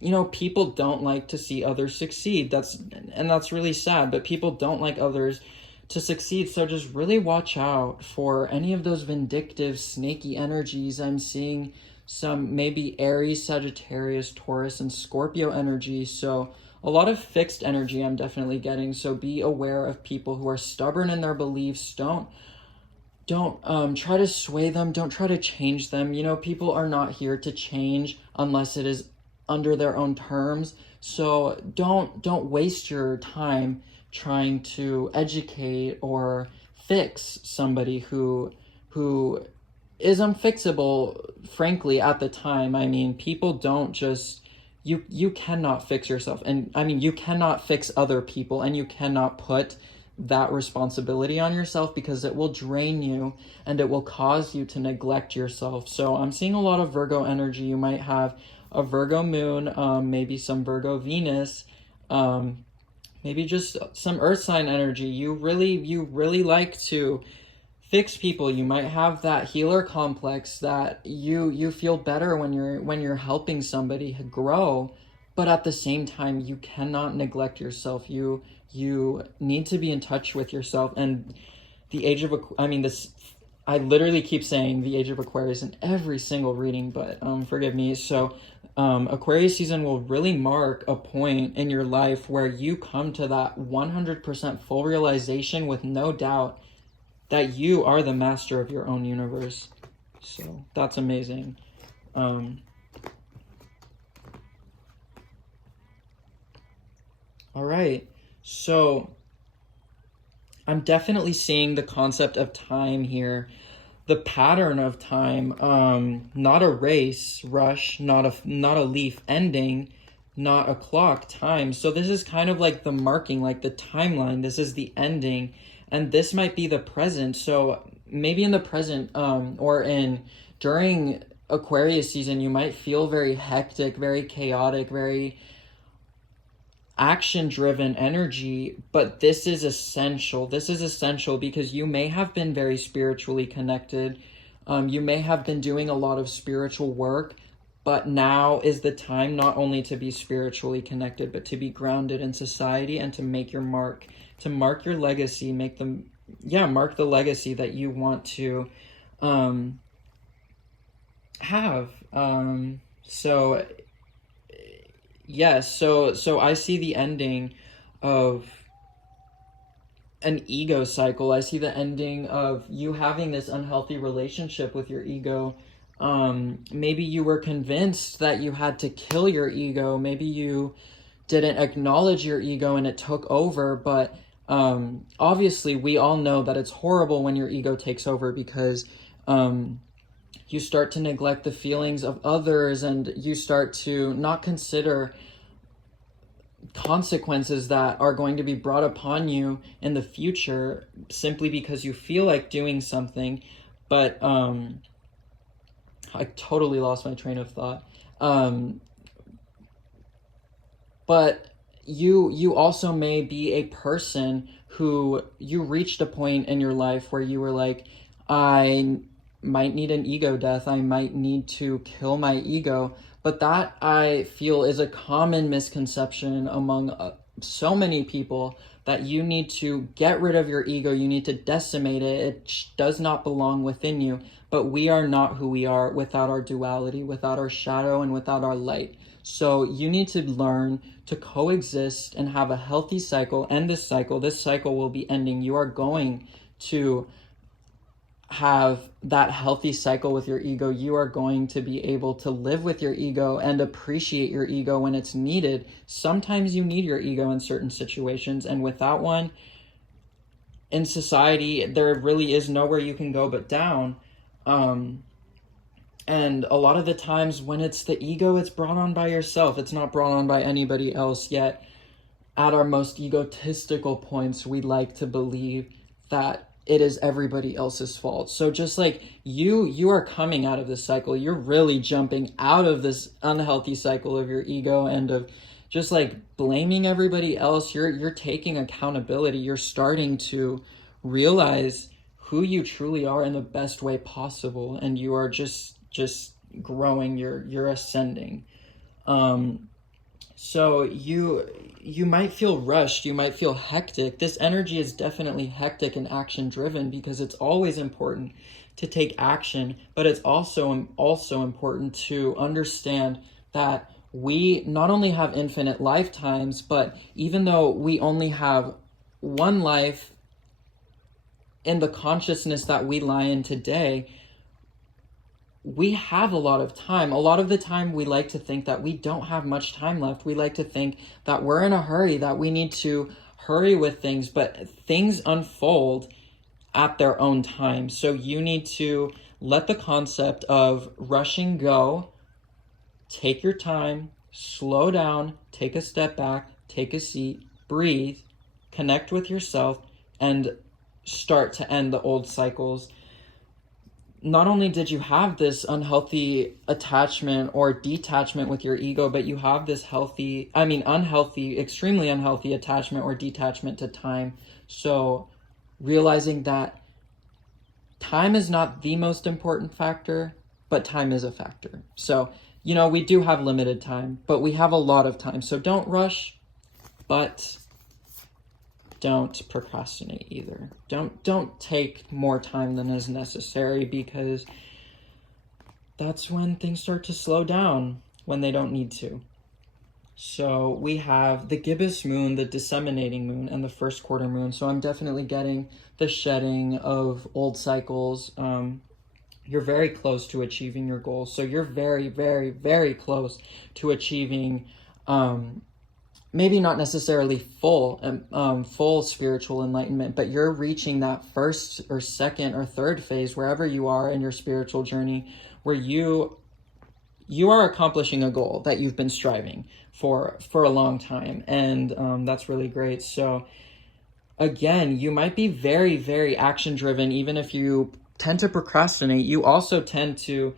you know, people don't like to see others succeed. That's really sad, but people don't like others to succeed. So just really watch out for any of those vindictive, snaky energies. I'm seeing some maybe Aries, Sagittarius, Taurus, and Scorpio energy. So a lot of fixed energy I'm definitely getting. So be aware of people who are stubborn in their beliefs. Don't try to sway them. Don't try to change them. You know, people are not here to change unless it is under their own terms. So don't waste your time trying to educate or fix somebody who is unfixable, frankly, at the time. I mean, people don't just you cannot fix yourself. And I mean, you cannot fix other people, and you cannot put that responsibility on yourself, because it will drain you and it will cause you to neglect yourself. So I'm seeing a lot of Virgo energy. You might have a Virgo moon, maybe some Virgo Venus, maybe just some earth sign energy. You really like to fix people. You might have that healer complex, that you feel better when you're helping somebody grow, but at the same time you cannot neglect yourself. You need to be in touch with yourself. And the age of I literally keep saying the age of Aquarius in every single reading, but forgive me. So Aquarius season will really mark a point in your life where you come to that 100% full realization with no doubt that you are the master of your own universe. So that's amazing. All right. So I'm definitely seeing the concept of time here, the pattern of time, not a race, rush, not a leaf ending, not a clock, time. So this is kind of like the marking, like the timeline. This is the ending, and this might be the present. So maybe in the present, during Aquarius season, you might feel very hectic, very chaotic, very action-driven energy, but this is essential. This is essential because you may have been very spiritually connected. You may have been doing a lot of spiritual work, but now is the time not only to be spiritually connected, but to be grounded in society and to make your mark, to mark your legacy, mark the legacy that you want to have. Yes, so I see the ending of an ego cycle. I see the ending of you having this unhealthy relationship with your ego. Maybe you were convinced that you had to kill your ego. Maybe you didn't acknowledge your ego and it took over. But obviously, we all know that it's horrible when your ego takes over, because you start to neglect the feelings of others, and you start to not consider consequences that are going to be brought upon you in the future simply because you feel like doing something. But I totally lost my train of thought. But you also may be a person who you reached a point in your life where you were like, I might need an ego death. I might need to kill my ego. But that, I feel, is a common misconception among so many people, that you need to get rid of your ego. You need to decimate it. It does not belong within you. But we are not who we are without our duality, without our shadow, and without our light. So you need to learn to coexist and have a healthy cycle. And this cycle will be ending. You are going to have that healthy cycle with your ego. You are going to be able to live with your ego and appreciate your ego when it's needed. Sometimes you need your ego in certain situations, and without one in society, there really is nowhere you can go but down. And a lot of the times when it's the ego, it's brought on by yourself. It's not brought on by anybody else. Yet at our most egotistical points, we like to believe that it is everybody else's fault. So just like you are coming out of this cycle, you're really jumping out of this unhealthy cycle of your ego and of just like blaming everybody else. You're taking accountability. You're starting to realize who you truly are in the best way possible, and you are just growing. You're ascending. So you might feel rushed, you might feel hectic. This energy is definitely hectic and action driven because it's always important to take action, but it's also important to understand that we not only have infinite lifetimes, but even though we only have one life in the consciousness that we lie in today, we have a lot of time. A lot of the time we like to think that we don't have much time left. We like to think that we're in a hurry, that we need to hurry with things, but things unfold at their own time. So you need to let the concept of rushing go, take your time, slow down, take a step back, take a seat, breathe, connect with yourself, and start to end the old cycles. Not only did you have this unhealthy attachment or detachment with your ego, but you have this unhealthy, extremely unhealthy attachment or detachment to time. So realizing that time is not the most important factor, but time is a factor. So, we do have limited time, but we have a lot of time. So don't rush, but don't procrastinate either. Don't take more time than is necessary, because that's when things start to slow down when they don't need to. So we have the gibbous moon, the disseminating moon, and the first quarter moon. So I'm definitely getting the shedding of old cycles. You're very close to achieving your goals. So you're very, very, very close to achieving maybe not necessarily full spiritual enlightenment, but you're reaching that first or second or third phase, wherever you are in your spiritual journey, where you are accomplishing a goal that you've been striving for a long time. And that's really great. So again, you might be very, very action driven. Even if you tend to procrastinate, you also tend to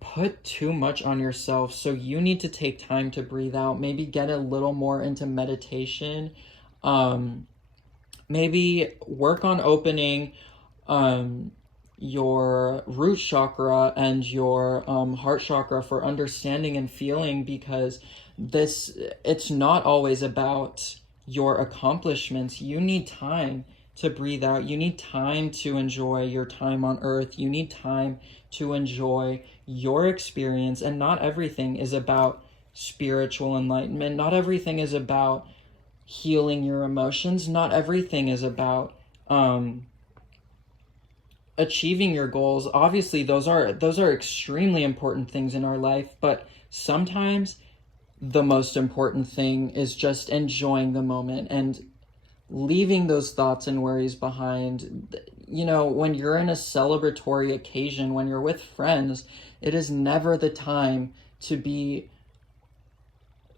put too much on yourself. So you need to take time to breathe out, maybe get a little more into meditation, maybe work on opening your root chakra and your heart chakra for understanding and feeling, because it's not always about your accomplishments. You need time to breathe out. You need time to enjoy your time on earth. You need time to enjoy your experience. And not everything is about spiritual enlightenment. Not everything is about healing your emotions. Not everything is about achieving your goals. Obviously, those are extremely important things in our life, but sometimes the most important thing is just enjoying the moment and leaving those thoughts and worries behind. When you're in a celebratory occasion, when you're with friends, it is never the time to be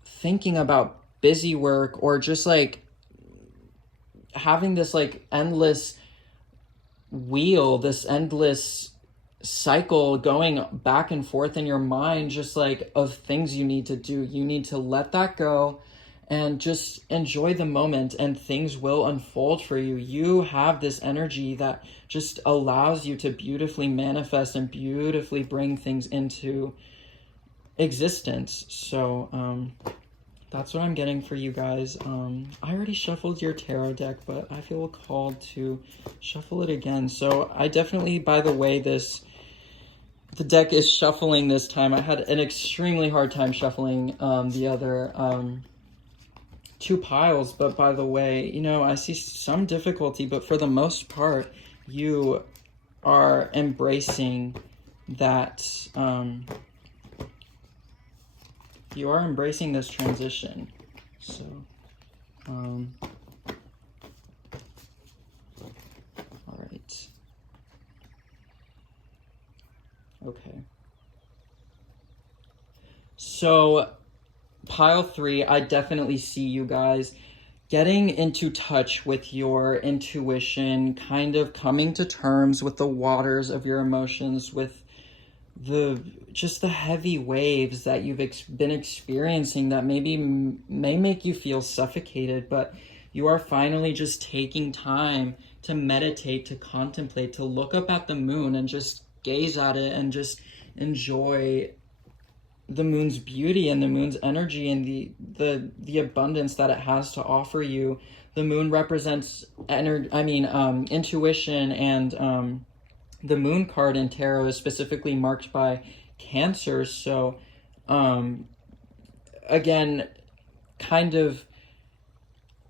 thinking about busy work or just like having this like endless wheel, this endless cycle going back and forth in your mind, just like of things you need to do. You need to let that go and just enjoy the moment, and things will unfold for you. You have this energy that just allows you to beautifully manifest and beautifully bring things into existence. So that's what I'm getting for you guys. I already shuffled your tarot deck, but I feel called to shuffle it again. So I definitely, by the way, the deck is shuffling this time. I had an extremely hard time shuffling the other two piles, but by the way, I see some difficulty, but for the most part, you are embracing that, you are embracing this transition. So, all right. Okay. So, pile 3, I definitely see you guys getting into touch with your intuition, kind of coming to terms with the waters of your emotions, with the heavy waves that you've been experiencing that may make you feel suffocated, but you are finally just taking time to meditate, to contemplate, to look up at the moon and just gaze at it and just enjoy the moon's beauty and the moon's energy and the abundance that it has to offer you. The moon represents intuition, and the moon card in tarot is specifically marked by Cancer. So again, kind of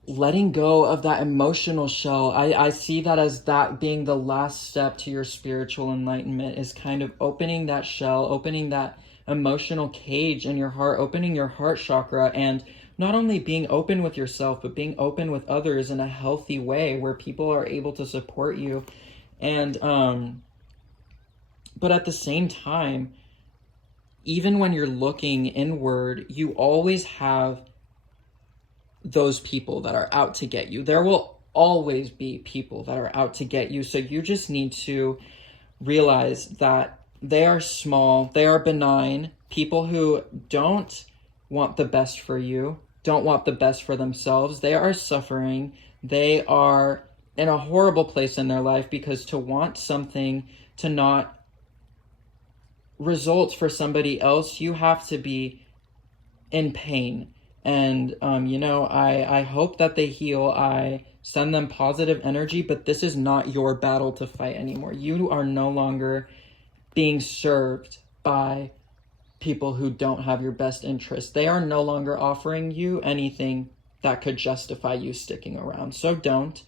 letting go of that emotional shell. I see that as that being the last step to your spiritual enlightenment, is kind of opening that shell, opening that emotional cage in your heart, opening your heart chakra, and not only being open with yourself, but being open with others in a healthy way where people are able to support you. And but at the same time, even when you're looking inward, you always have those people that are out to get you. There will always be people that are out to get you. So you just need to realize that they are small, they are benign. People who don't want the best for you, don't want the best for themselves. They are suffering. They are in a horrible place in their life, because to want something to not result for somebody else, you have to be in pain. And, I hope that they heal. I send them positive energy, but this is not your battle to fight anymore. You are no longer being served by people who don't have your best interest. They are no longer offering you anything that could justify you sticking around. So don't.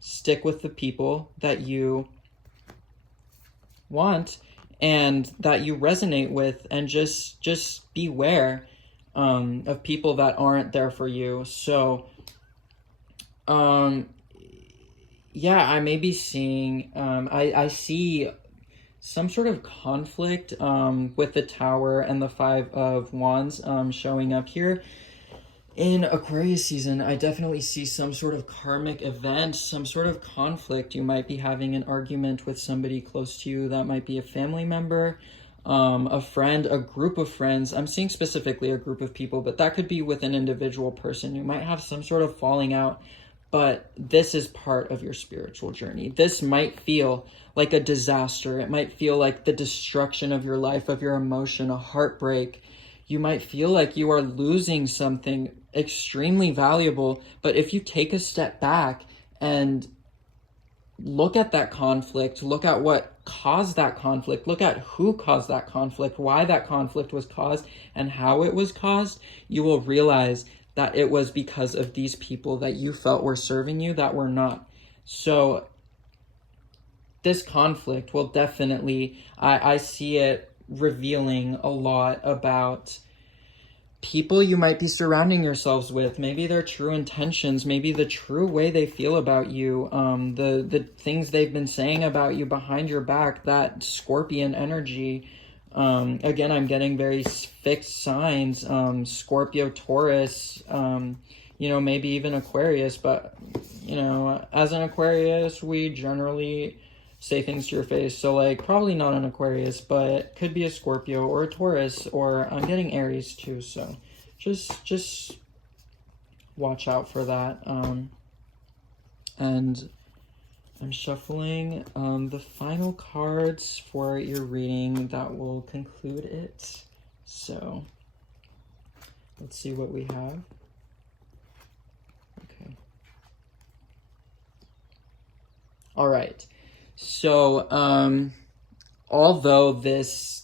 Stick with the people that you want and that you resonate with, and just beware of people that aren't there for you. So I may be seeing I see some sort of conflict with the Tower and the Five of Wands showing up here. In Aquarius season, I definitely see some sort of karmic event, some sort of conflict. You might be having an argument with somebody close to you. That might be a family member, a friend, a group of friends. I'm seeing specifically a group of people, but that could be with an individual person. You might have some sort of falling out, but this is part of your spiritual journey. This might feel like a disaster. It might feel like the destruction of your life, of your emotion, a heartbreak. You might feel like you are losing something extremely valuable, but if you take a step back and look at that conflict, look at what caused that conflict, look at who caused that conflict, why that conflict was caused, and how it was caused, you will realize that it was because of these people that you felt were serving you that were not. So this conflict will definitely, I see it revealing a lot about people you might be surrounding yourselves with, maybe their true intentions, maybe the true way they feel about you, the things they've been saying about you behind your back, that Scorpion energy. Again, I'm getting very fixed signs, Scorpio, Taurus, maybe even Aquarius, but, as an Aquarius, we generally say things to your face. So probably not an Aquarius, but could be a Scorpio or a Taurus, or I'm getting Aries too. So just watch out for that. And I'm shuffling the final cards for your reading that will conclude it. So let's see what we have. Okay. All right. So, although this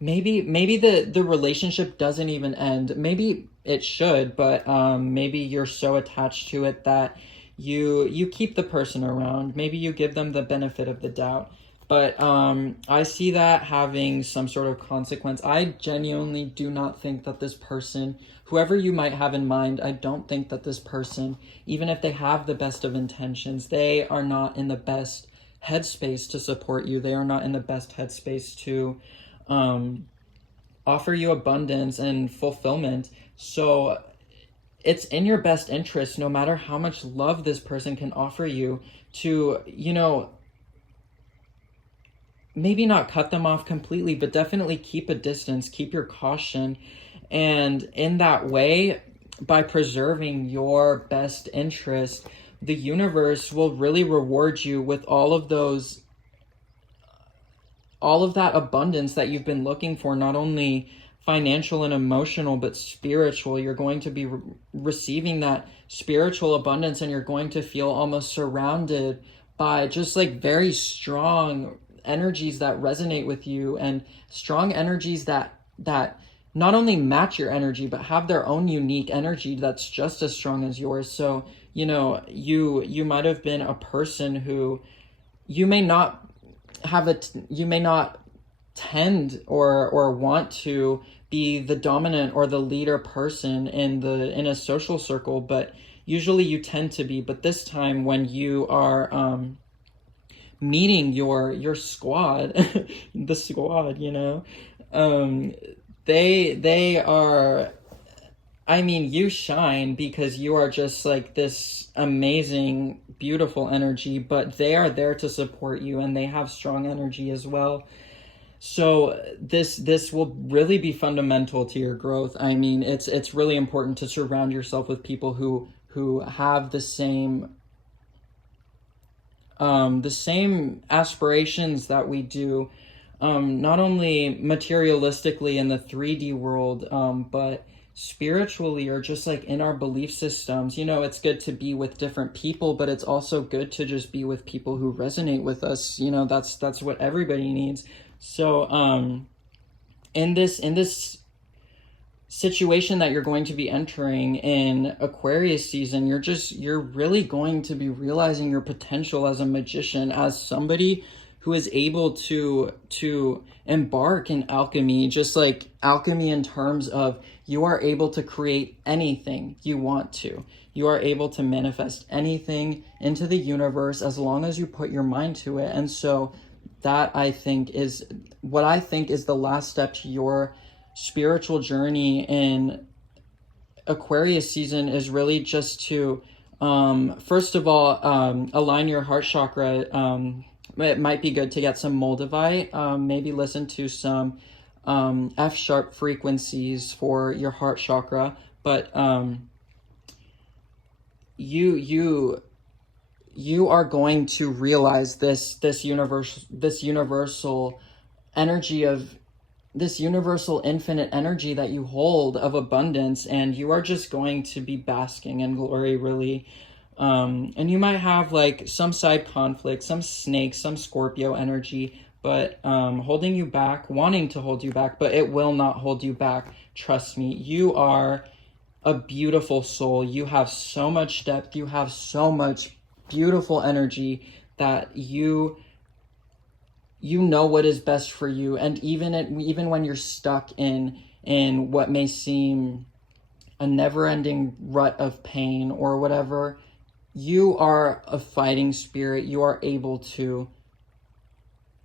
maybe the relationship doesn't even end, maybe it should, but maybe you're so attached to it that you keep the person around. Maybe you give them the benefit of the doubt. But I see that having some sort of consequence. I genuinely do not think that this person, whoever you might have in mind, I don't think that this person, even if they have the best of intentions, they are not in the best headspace to support you. They are not in the best headspace to offer you abundance and fulfillment. So it's in your best interest, no matter how much love this person can offer you, to, maybe not cut them off completely, but definitely keep a distance, keep your caution. And in that way, by preserving your best interest, the universe will really reward you with all of those all of that abundance that you've been looking for, not only financial and emotional, but spiritual. You're going to be receiving that spiritual abundance, and you're going to feel almost surrounded by just like very strong energies that resonate with you, and strong energies that not only match your energy, but have their own unique energy that's just as strong as yours. So, you know, you might have been a person who you may not you may not tend or want to be the dominant or the leader person in a social circle, but usually you tend to be. But this time, when you are meeting your squad, the squad, you know, they are, I mean, you shine because you are just like this amazing, beautiful energy, but they are there to support you, and they have strong energy as well. So this will really be fundamental to your growth. I mean, it's really important to surround yourself with people who have the same aspirations that we do, not only materialistically in the 3D world, but spiritually, or just like in our belief systems. You know, it's good to be with different people, but it's also good to just be with people who resonate with us. You know, that's what everybody needs. So in this situation that you're going to be entering in Aquarius season, you're really going to be realizing your potential as a magician, as somebody who is able to embark in alchemy, just like alchemy in terms of you are able to create anything you want to. You are able to manifest anything into the universe as long as you put your mind to it. And so that, I think, is the last step to your spiritual journey in Aquarius season, is really just to, first of all, align your heart chakra. It might be good to get some Moldavite, maybe listen to some F sharp frequencies for your heart chakra. But you are going to realize this universal energy of this universal infinite energy that you hold of abundance, and you are just going to be basking in glory, really. And you might have like some side conflict, some snake, some Scorpio energy, but holding you back, wanting to hold you back, but it will not hold you back. Trust me, you are a beautiful soul. You have so much depth. You have so much beautiful energy that you know what is best for you. And even when you're stuck in what may seem a never-ending rut of pain or whatever, you are a fighting spirit. You are able to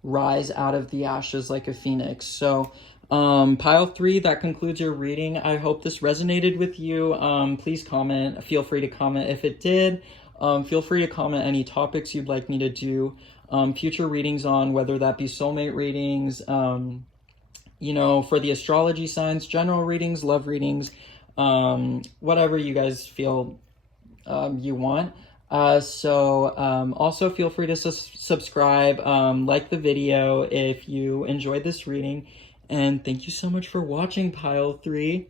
rise out of the ashes like a phoenix. So pile 3, that concludes your reading. I hope this resonated with you. Please comment. Feel free to comment if it did. Feel free to comment any topics you'd like me to do future readings on, whether that be soulmate readings, you know, for the astrology signs, general readings, love readings, whatever you guys feel you want. Also feel free to subscribe, like the video if you enjoyed this reading, and thank you so much for watching Pile 3.